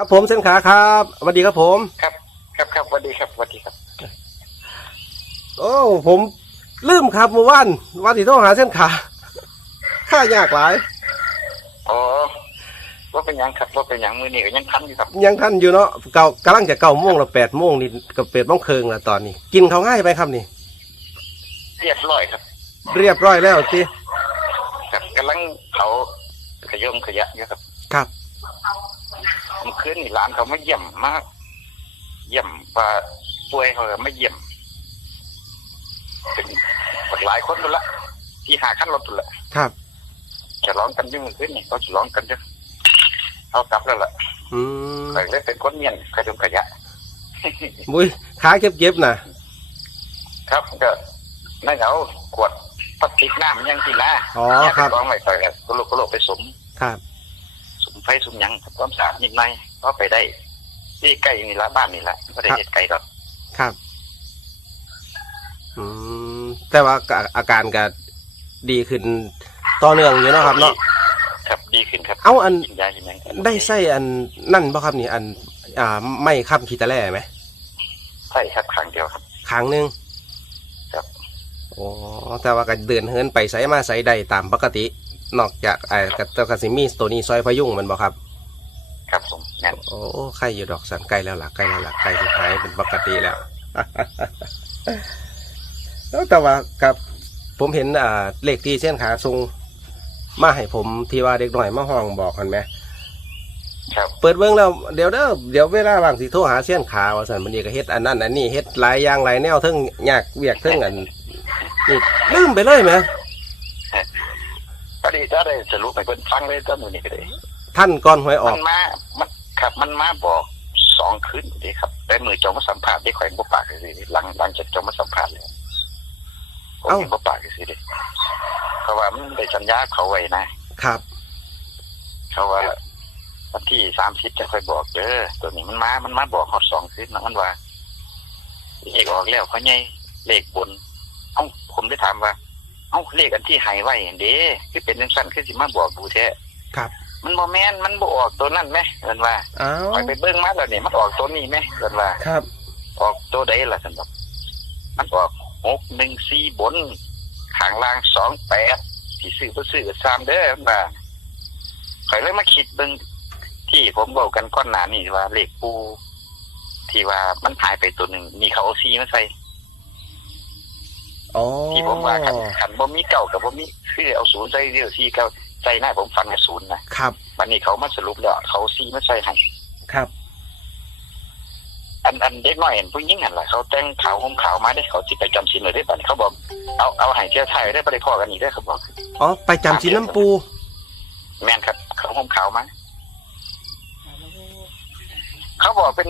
ครับผมเส้นขาครับสวัสดีครับผม ครับ ครับครับสวัสดีครับสวัสดีครับ โอ้ผมลืมครับเมื่อวานวันที่โทรหาเส้นขาค่ายากหลายอ๋อว่าเป็นหยังครับว่าเป็นหยังมือนี่ก็ยังทันอยู่ครับยังทันอยู่เนาะเก่ากำลังจะเก้าโมงแล้วแปดโมงนี่กับเป็ดบ้องเคิงแล้วตอนนี้ กินเขาวง่ายไปครับนี่ เรียบร้อยครับ เรียบร้อยแล้วสิครับกำลังเผาขยมขยะอยู่ครับ ครับ เมื่อคืนนี่ร้านเขาไม่เยี่ยมมากเยี่ยมว่าป่วยเขาก็ไม่เยี่ยมเป็นหลายคนตัวละ ที่หาขั้นรถตัวละครับจะร้องกันอยุ่งเมื่อคืนนี่เขาจะร้องกันเยอะเอากลับแล้วล่ะอืมใครเลยเป็นคนเมียนขยมขยะบุ้ยขาเก็บๆนะครับก็นั่นเอาขวดพลาสติกน้ำยังสินะอ๋อครับร้องไม่ค่อยกันก็โลกก็โลกไปสมครับสมไฟสมหยังทำความสะอาดนิดหน่อยก็ไปได้ที่ใกล้นี่ละบ้านนี่ละไม่ได้เด็ดไกลดอกครับอืมแต่ว่าก็อาการก็ดีขึ้นต่อเนื่องอยู่เนาะครับเนาะครับดีขึ้นครับ เอาอันกินยากินหยังได้ใส่อันนั่นป่ะครับนี่อัน อ่าไม่ข้ามขีตะแล่ไหมใช่ครับครั้งเดียวครับครั้งหนึ่งครับโอ้แต่ว่าก็เดินเฮินไปใส่มาใส่ใดตามปกติ นอกจากไอ้กระกระสิมีตัวนี้ซอยพยุงมันบ่ครับ ครับผมแน่นโอ้ไข่อยู่ดอกสันไก่แล้วล่ะไก่แล้วล่ะไก่ที่หายเป็นปกติแล้วแล้วแต่ว่ากับ ผมเห็นอ่าเลขที่เส้นขาทรงมาให้ผมที่ว่าเด็กหน่อยมาห้องบอกกันไหมครับเปิดเบื้องแล้วเดี๋ยวเด้อเดี๋ยวเวลาบางสิโทรหาเส้นขาว่าสันมันนี่ก็เฮ็ดอันนั้นอันนี้เฮ็ดหลายอย่างหลายแนวเทั้งยากเวียกเทั้งอันนี่ลืมไปเลยไหมพ อดีจะได้สรุปให้เพิ่นฟังเลยก็มือนี้ก็ได้ท่านก่อนหวยออมัก นมามันครับมันมาบอกสองคืนดีครับแต่มือจอมาสัมภาษณ์ได้ข่อยบ่ปากสิหลังหลังจากจอมาสัมภาษณ์แล้วผมยังบ่ปากสิเด้เพราะว่ามันได้สัญญาเขาไว้นะ ครับ เขาว่าวันที่สามสิบจะค่อยบอกเด้อตัวนี้มันมา มันมาบอกฮอดสองคืนนะมันว่าเลขออกแล้วเขาไงเลขบนเอ้าผมได้ถามว่า เอ้าเลขอันที่ใหายไว้เห็นเด้คือเป็นจังสั้นคือสิมาบอกดูแท้ครับ มันบ่แม่นมันบ่ออกตัวนั้นไหมเอินว่าอ้าวคอยไปเบิ่งมาแล้วนี่มันออกตัวนี้ไหมเอินว่าครับ ออกตัวใดล่ะสันบอกมันออกหกหนึ่งสี่บนขางล่างสองแปดที่ซื้อก็ซื้อก็ซ้ำเด้อมันว่าข่อยเลยมาคิดเบิ่งที่ผมบอกกันก้อนหนานี่ว่าเลขปูที่ว่ามันหายไปตัวหนึ่งมีเขาเอาซีมาใส่ อ๋อที่ผมว่าขันขันบ่มีเก่ากับบ่มีคือเอาศูนย์ใส่เดียวซีเก้าใส่หน้าผมฟันกับศูนย์นะครับวันนี้เขามาสรุปแล้วเขาซีมาใส่ให้ครับ อันอันเด็กน้อยเห็นผู้หญิงหันล่ะเขาแต่งขาวห่มขาวมาได้เขาสิไปจำศีลเลยได้บัดนี้เขาบอกเอาเอาให้เที่ยวไทยได้บ่ได้พอกันอีกได้อเขาบอกอ๋อไปจำชิ้นน้ำปู แม่นครับ เขาห่มขาวมาเขาบอกเป็น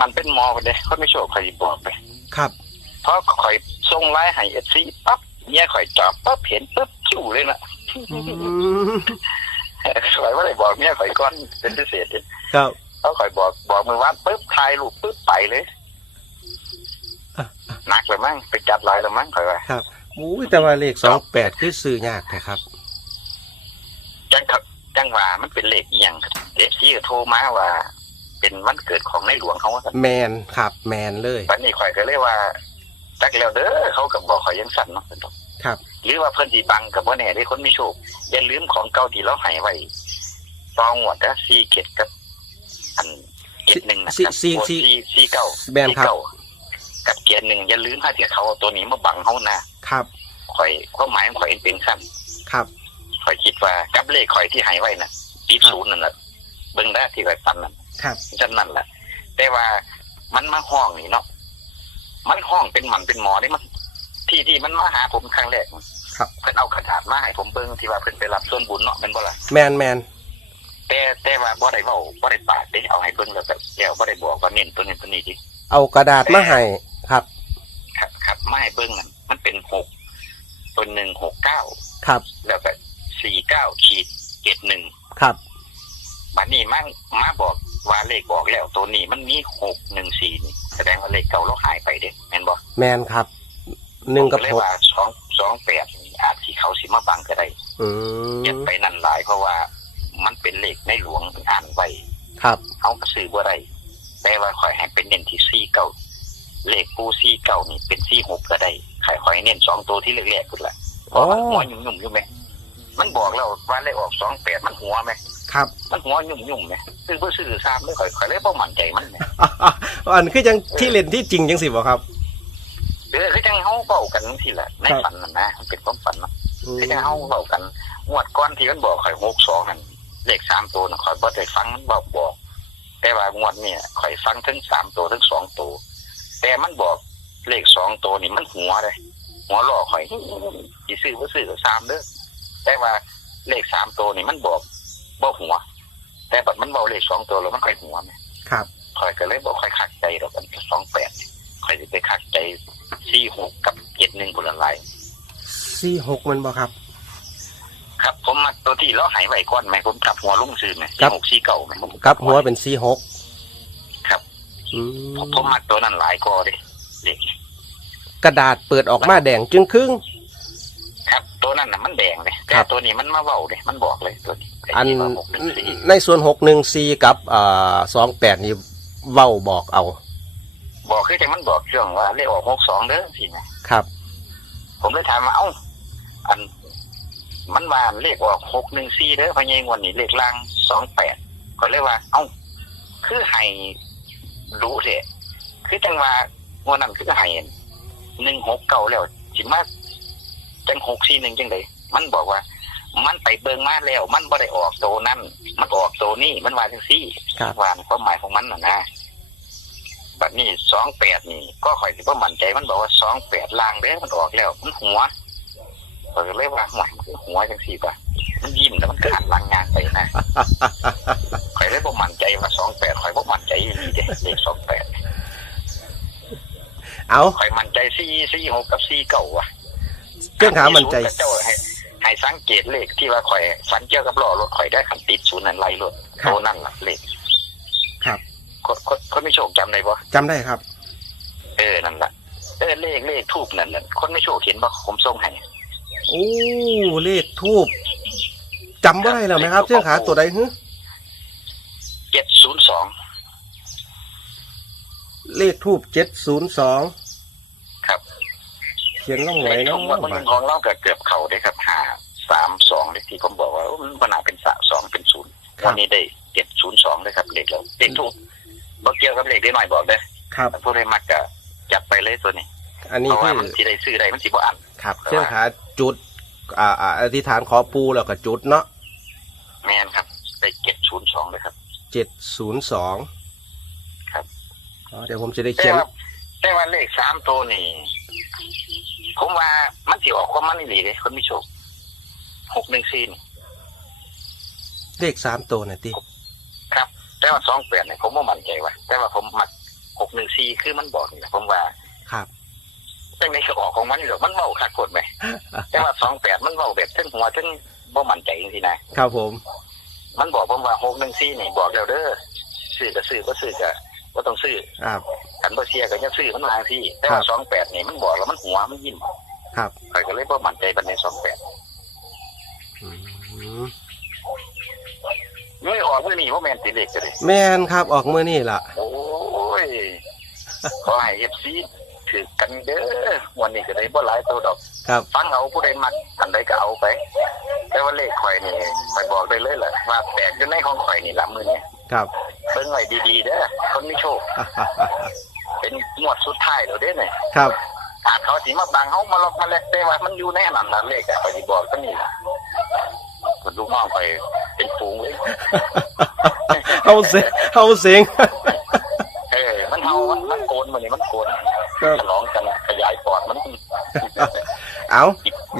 มันเป็นหมอไปเลยเขาไม่โชคใครบอกไป ครับ เพราะข่อยส่งไลน์ให้เอซีปั๊บเนี่ยข่อยจอบปั๊บเห็นปั๊บจู่เลยนะอืมข่อยว่าได้บอกเมียข่อยก้อนเป็นพิเศษเลยครับเขาข่อยบอกบอกมือวัดปุ๊บถ่ายรูปปุ๊บไปเลยอะหนักเลยมั้งไปจัดหลายแล้วมั้งข่อยว่าครับอุ้ยแต่ว่าเลขสองแปดคือซื้อยากนะครับจังครับจังว่ามันเป็นเลขเอียงเอฟซีก็โทรมาว่า เป็นวันเกิดของในหลวงเขาว่าซั่นแมนครับ แมนเลยวันนี้ข่อยก็เลยว่า จักแล้วเด้อเขากับบอกข่อยยังสั่นเนาะเพิ่นบอกครับ หรือว่าเพิ่นสิบังกับว่าแน่ได้คนมีโชคอย่าลืมของเก่าที่เราให้ไว้ตองหวดนะซีเกตกับ อันเกตหนึ่งนะซีครับซีโอ้ซีซีซีเก้าแม่นครับซีเก้ากับเกตหนึ่งอย่าลืมถ้าเกิดเขาเอาตัวนี้มาบังเขานะครับข่อยความหมายของข่อยเป็นสั้นครับ ข่อยคิดว่ากับเลขข่อยที่ให้ไว้น่ะติดครับศูนย์นั่นแหละเบิ่งได้ที่ข่อยฟันนั่นครับจันนั่นแหละแต่ว่ามันมาห้องนี่เนาะ มันห้องเป็นหมันเป็นหมอได้มันที่ที่มันมาหาผมครั้งแรกครับ เพิ่นเอากระดาษมาให้ผมเบิ่งที่ว่าเพิ่นไปรับส่วนบุญเนาะแม่นบ่ล่ะแมนแมนแต่แต่ว่าบ่ได้เว้าบ่ได้ปากเด้เอาให้เบิ่งแล้วก็แล้วบ่ได้บอกว่าเน้นตัวนี้ตัวนี้ดิเอากระดาษมาให้ครับ ครับ ครับมาให้เบิ่งนั่นมันเป็นหกตัวหนึ่งหกเก้าครับแล้วก็สี่เก้าขีดเจ็ดหนึ่งครับบัดนี้มันมาบอกว่าเลขบอกแล้วตัวนี้มันมีหกหนึ่งสี่นี่ แสดงว่าเลขเก่าเราหายไปเด้แม่นบ่แมนครับหนึ่งกับผมเลยหกว่าสองสองแปดนี่อาจสิเขาสิมาบังก็ได้อืเย็ดมไปนั่นหลายเพราะว่ามันเป็นเลขในหลวงอ่านไว้ครับเขาก็ซื้อบ่ได้แต่ว่าข่อยให้เป็นเน้นที่ซี่เก่าเลขปูซี่เก่านี่เป็นซี่หกก็ได้ข่อยข่อยเน้นสองตัวที่แรกๆพุ่นละเพราะมันหัวยุ่มๆอยู่ไหมมันบอกแล้วว่าเลขออกสองแปดมันหัวไหม ครับ มันหัวยุ่มๆไหมซึ่งเพื่อซื้อซ้ำไม่ข่อยข่อยเลยบ่มั่นใจมันไหมอันคือจังที่เล่นที่จริงจังสิบ่ครับเออคือจังเฮาเบากันทีละในครับฝันน่ะนะมันเป็นความฝันเนาะอืมคือจังเฮาเบากันงวดก้อนที่มันบอกข่อยหกสองนั่นเลขสามตัวน่ะข่อยบ่ได้ฟังมันบอกบอกแต่ว่างวดเนี่ยข่อยฟังทั้งสามตัวทั้งสองตัวแต่มันบอกเลขสองตัวนี่มันหัวเลยหัวหลอกข่อยสิซื้อบ่ซื้อก็สามเด้อแต่ว่าเลขสามตัวนี่มันบอก บ่หัว แต่บัดมันเบาเลขสองตัวแล้วมันค่อยหัวไหมครับข่อยก็เลยบอกข่อยคักใจดอกกันสองแปดข่อยจะไปคักใจสี่หกกับเจ็ดหนึ่งคนละลายสี่หกมันบ่ครับ ครับผมมาตัวที่เราหายไว้ก้อนไหมผมกลับหัวลุ่งซื้อไหมครับสี่หกสี่เก่าไหมผมกับหัวเป็นสี่หกครับอืมผมผมมาตัวนั้นหลายกอเดิเด็กกระดาษเปิดออกมาแดงจึงครึ่งครับ ตัวนั้นน่ะมันแดงเลยแต่ครับ ตัวนี้มันมาเบาเลยมันบอกเลยตัวนี้ไอันที่ว่าหกหนึ่งสี่ในส่วนหกหนึ่งสี่กับอ่าสองแปดนี่เว้าบอกเอาบอกคือจะมันบอกช่วงว่าเลขออกหกสองเด้อสิไงครับ ผมเลยถามว่าเอ้าอัน มันว่าเลขออกหกหนึ่งสี่เด้อพะเยงวันนี้เลขล่างสองแปดก็เลยว่า เอ้า คือให้รู้เถอะคือจังว่างวดนั้นคือให้หนึ่งหกเก่าแล้วสิมา จังหกสี่หนึ่งจังไดมันบอกว่า มันไปเบิ่งมาแล้ว มันบ่ได้ออกโตนั่นมันออกโตนี่มันว่าจังซี่ครับว่าความหมายของมันน่ะนะบัดนี้สองแปดนี่ ก็ข่อยสิบ่มั่นใจมันบอกว่าสองแปดล่างเด้อมันออกแล้ว มันหัวเปิดเลยว่าหวยมันคือหัวจังสี่ป่ะมันยิ้มแล้วมันก็หันหลังงานไปนะ ข่อยเลยบ่มั่นใจว่าสองแปดข่อยบ่มั่นใจอีหลีเด้เลขสองแปดเอาข่อยมั่นใจสี่สี่หกกับสี่เก้าว่ะ เครื่องหามันใจ เจ้าให้ให้สังเกตเลขที่ว่าข่อยฝันเกี่ยวกับล้อรถข่อยได้ขันติดศูนย์นั้นไล่รถครับ โตนั่นล่ะเลขครับคนคนคนไม่โชคจำได้บ่จำได้ครับ เออนั่นแหละเออเลขเลขทูบนั่นแหละคนไม่โชคเห็นบ่ผมส่งให้โอ้เลขทูบจำบ่ได้แล้วไหมครับ เครื่องหาตัวใดฮึเจ็ดศูนย์สองเลขทูบเจ็ดศูนย์สองครับ เขียนล่องไหเลวขเนาะทูบว่ามันของเราก็เกือบเข่าได้ครับห้าสามสองเลยที่ผมบอกว่ามันขนาดเป็นสะสองเป็นศูนย์ครัวับนนี้ได้เจ็ดศูนย์สองเลยครับเลขเราเลขทูบบ่เกี่ยวกับเลขได้หน่อยบอกเลยครับผู้ใดมักก็จับไปเลยตัวนี้ อันเพนี้ราะคืว่าอมันสิได้ซื้อได้มันสิบ่อันครับเครื่องหาจุดอ่าอ่าอธิษฐานขอปูแล้วก็จุดเนาะแม่นครับได้เจ็ดศูนย์สองเลยครับเจ็ดศูนย์สองครับเดี๋ยวผมจะได้แต่เขียนว่าแต่ว่าเลขสามตัวนี่ ผมว่ามันสิออกความมันอีหลีเลยคนไม่โชคหกหนึ่งสี่นี่เลขสามตัวหน่อยติครับ แต่ว่าสองแปดเนี่ยผมว่ามั่นใจว่า แต่ว่าผมมักหกหนึ่งสี่คือมันบอกนี่แหละผมว่าครับจังในคือออกของมันนี่หรอกมันเบาคักกดไหมแต่ว่าสองแปดมันเบาแบบเส้นหัวเส้นบ่มั่นใจจริงๆนะครับผม มันบอกผมว่าหกหนึ่งสี่นี่บอกแล้วเด้อซื้อก็ซื้อก็ซื้อก็ก็ต้องซื้อครับ ขันบ่เชียร์ก็จะซื้อมันลางที่แต่ว่าสองแปดนี่มันบอกแล้วมันหัวมันยิ้มครับข่อยก็เลยบ่มั่นใจบันในสองแปดอืมไม่ออกเมื่อนี้ว่าแมนตีเล็กกันเลยแม่นครับออกมือนี่ล่ะ โอ้ยขอให้เอฟซีถือกันเด้อวันนี้ก็ได้บ่หลายตัวดอกครับ ฟังเอาผู้ใดมักอันใดก็เอาไป แต่ว่าเลขข่อยนี่ไปบอกได้เลยแหละว่าแตกอยู่ในของข่อยนี่ละมือนี่ครับ เบิ่งไว้ดีๆเด้อคนมีโชค เป็นงวดสุดท้ายแล้วเด้อเนี่ยครับ อาจเขาสิมาบังเฮามาลอกมาแลกแต่ว่ามันอยู่ในอันนั้นล่ะเลขอะข่อยสิบอกก็นี่ล่ะคนลูกน้องไปเป็นฝูงเลยเอาเสียงเอาเสียง เออ มันเฮามันมันโกนมื้อนี้มันโกนครับ ฉลองกันขยายปอดมัน เอา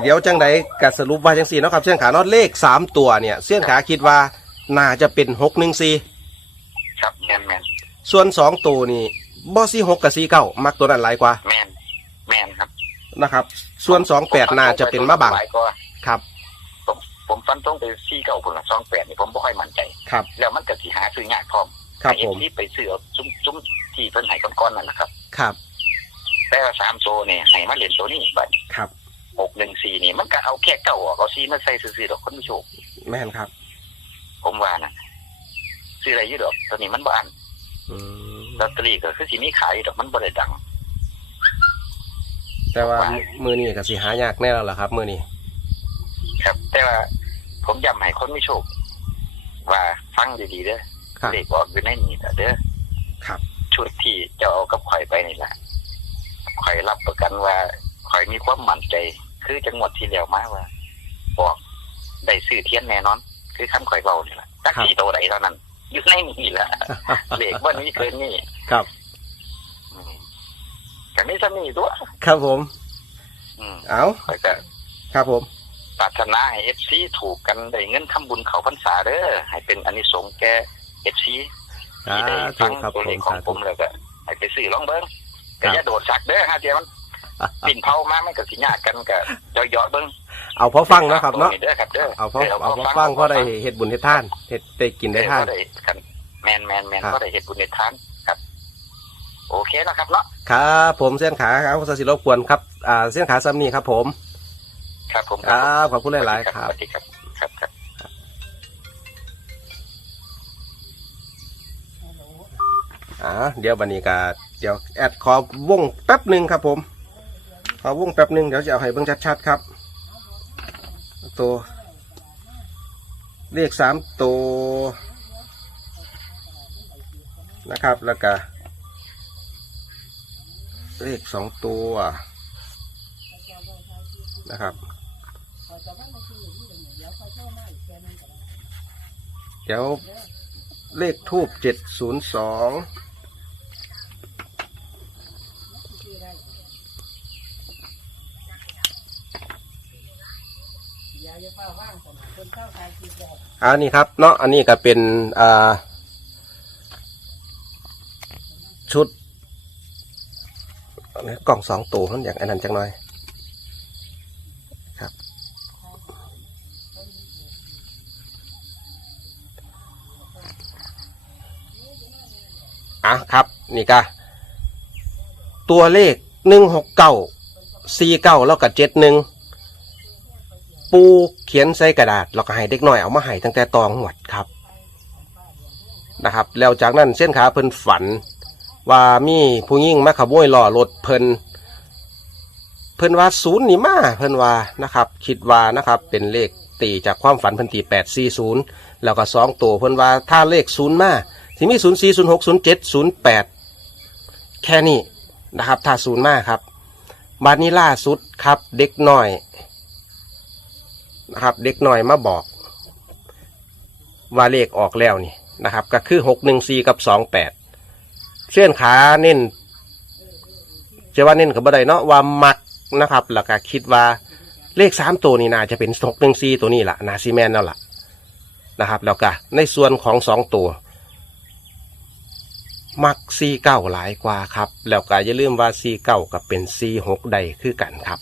เดี๋ยวจังใดกัสรุปว่าจังสี่เนาะครับเส้นขาเนาะเลขสามตัวเนี่ยเส้นขาคิดว่าน่าจะเป็นหกหนึ่งสี่ครับแม่นแม่นส่วนสองตัวนี่ บอสี่หกกับสี่เก้ามักตัวนั้นหลายกว่าแม่นแม่นครับนะครับ ส่วนสองแปดน่าจะเป็นมะบังหลายกว่าครับ ผมผมฟันตรงไปซี่เก่าพุ่นละ28นี่ผมบ่ค่อยมั่นใจ ครับ แล้วมันก็สิหาซื้อยากพร้อมครับให้ผมที่ไปซื้อเอาซุ้มซุ้มที่เพิ่นให้ก้อนๆนั่นแหละครับ ครับ แต่ว่า3โซนี่ให้มาเล่นตัวนี้บัดครับ614นี่มันก็เอาแค่เก่าออกเอาซีมาใส่ซื่อๆดอกคนผู้ชมแม่นครับ ผมว่านะซื้ออะไรอยู่ดอกตอนนี้มันบ้าน อืม ลอตเตอรี่ก็คือสิมีขายอยู่ดอกมันบ่ได้ดัง แต่ว่ามือนี้ก็สิหายากแน่แล้วล่ะครับ มือนี้ครับ แต่ว่าผมย้ำให้คนไม่โชคว่าฟังดีๆเด้อครับเลขออกอยู่ในนี้นะเด้อครับชุดที่เจะเอากับข่อยไปนี่แหละข่อยรับประกันว่าข่อยมีความมั่นใจ คือจังหวัดที่แล้วมาว่าบอกได้ซื้อเทียนแน่นอน คือคำข่อยเบานี่แหละตักสี่โตวใดเท่านั้น อยู่ในนี่แหละเลขว่านี้เกินนี่ครับอืมแต่ไม่สมีตัวครับผมอืมเอาข่อยก็ครับผมปรารถนาให้เอฟซีถูกกันได้เงินทำบุญเขาพรรษาเด้อให้เป็นอานิสงส์แก่เอฟซีสาที่ได้ธุฟังครับตัวผเลมขของสาผธุมเลยก็ให้ไปซื้อลองเบิ้งครัก็บอย่าโดดสักเด้อฮะเดี๋ยวมัน ปิ่นเผามาไม่กับสิญาติกันก็ย่อยๆเบิ้งเอาพอฟังเนาะครับเนาะเด้อครับเด้อเอาพอเอาพอฟังก็ได้เฮ็ดบุญเฮ็ดทานเฮ็ดได้กินได้ทานเออก็ได้กันแมนแมนแมนครับก็ได้เห็ดบุญในทานครับ โอเคนะครับเนาะครับผมเส้นขาครับสสิรบกวนครับอ่าเส้นขาซ้ำนี่ครับผม ครับผมครับขอบคุณหลายๆครับสวัสดีครับครับครับอ่าเดี๋ยวบันนี้ก็เดี๋ยวแอดขอวงแป๊บหนึ่งครับผม ขอวงแป๊บหนึ่งเดี๋ยวจะเอาให้เบิ่งชัดๆครับ ตัวเลขสามตัวนะครับ แล้วก็เลขสองตัวนะครับเดี๋ยวเลขทูบเจ็ดศูนย์สอง อันนี้ครับเนาะอันนี้ก็เป็นอ่าชุดกล่องสองตัวมันอย่างอันนั้นจังหน่อยครับ อะครับ นี่ก็ตัวเลขหนึ่งหกเก้าสี่เก้าแล้วก็เจ็ดหนึ่ง ปูเขียนใส่กระดาษแล้วก็ให้เด็กน้อยเอามาให้ตั้งแต่ตองหวดครับนะครับแล้วจากนั้นเส้นขาเพิ่นฝัน ว่ามีผู้ยิ่งมาขโมยล้อรถเพิ่นเพิ่นว่าศูนย์นี่มาเพิ่นว่านะครับคิดว่านะครับเป็นเลขตีจากความฝันเพิ่นตีแปดสี่ศูนย์แล้วก็สองตัวเพิ่นว่าถ้าเลขศูนย์มาที่มีศูนย์สี่ศูนย์หกศูนย์เจ็ดศูนย์แปดแค่นี้นะครับถ้าศูนย์มาครับบานี้ล่าสุดครับเด็กน้อย นะครับเด็กหน้อยมาบอก ว่าเลขออกแล้วนี่นะครับ ก็คือหกหนึ่งสี่กับสองแปดเส้นขาเน้นจะว่าเน้นกับบไดเนาะว่ามักนะครับแล้วก็คิดว่าเลขสามตัวนี่น่าจะเป็นหกหนึ่งสี่ตัวนี้แหละนาซีแมนนั่นแหละนะครับ แล้วก็ในส่วนของสองตัวมักซีเก้าหลายกว่าครับ แล้วก็อย่าลืมว่าซีเก้ากับเป็นซีหกใดคือกันครับ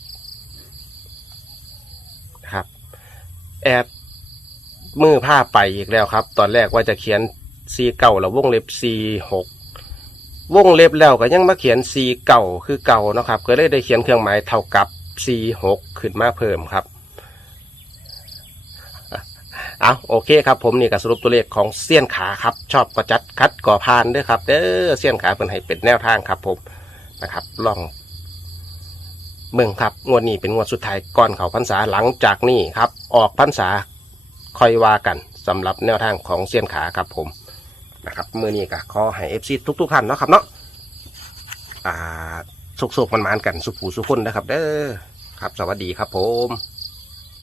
แอบมือผ้าไปอีกแล้วครับ ตอนแรกว่าจะเขียนซีเก้าแล้ววงเล็บซีหกวงเล็บแล้วก็ยังมาเขียนซีเก้าคือเก่านะครับ ก็เลยได้เขียนเครื่องหมายเท่ากับซีหกขึ้นมาเพิ่มครับเอาโอเคครับผมนี่ก็สรุปตัวเลขของเสี้ยนขาครับ ชอบก็จัดคัดก่อพานด้วยครับเด้อเสี้ยนขาเป็นให้เป็นแนวทางครับผมนะครับลองเมืองครับงวดนี้เป็นงวดสุดท้ายก่อนเขาพรรษาหลังจากนี้ครับ ออกพรรษาค่อยว่ากันสำหรับแนวทางของเสี้ยนขาครับผมนะครับมือนี้ก็ขอให้เอฟซีทุกๆท่านเนาะครับเนาะอ่าสุกๆมันมานๆกันสุขผูสุขคนนะครับ เด้อครับ สวัสดีครับผม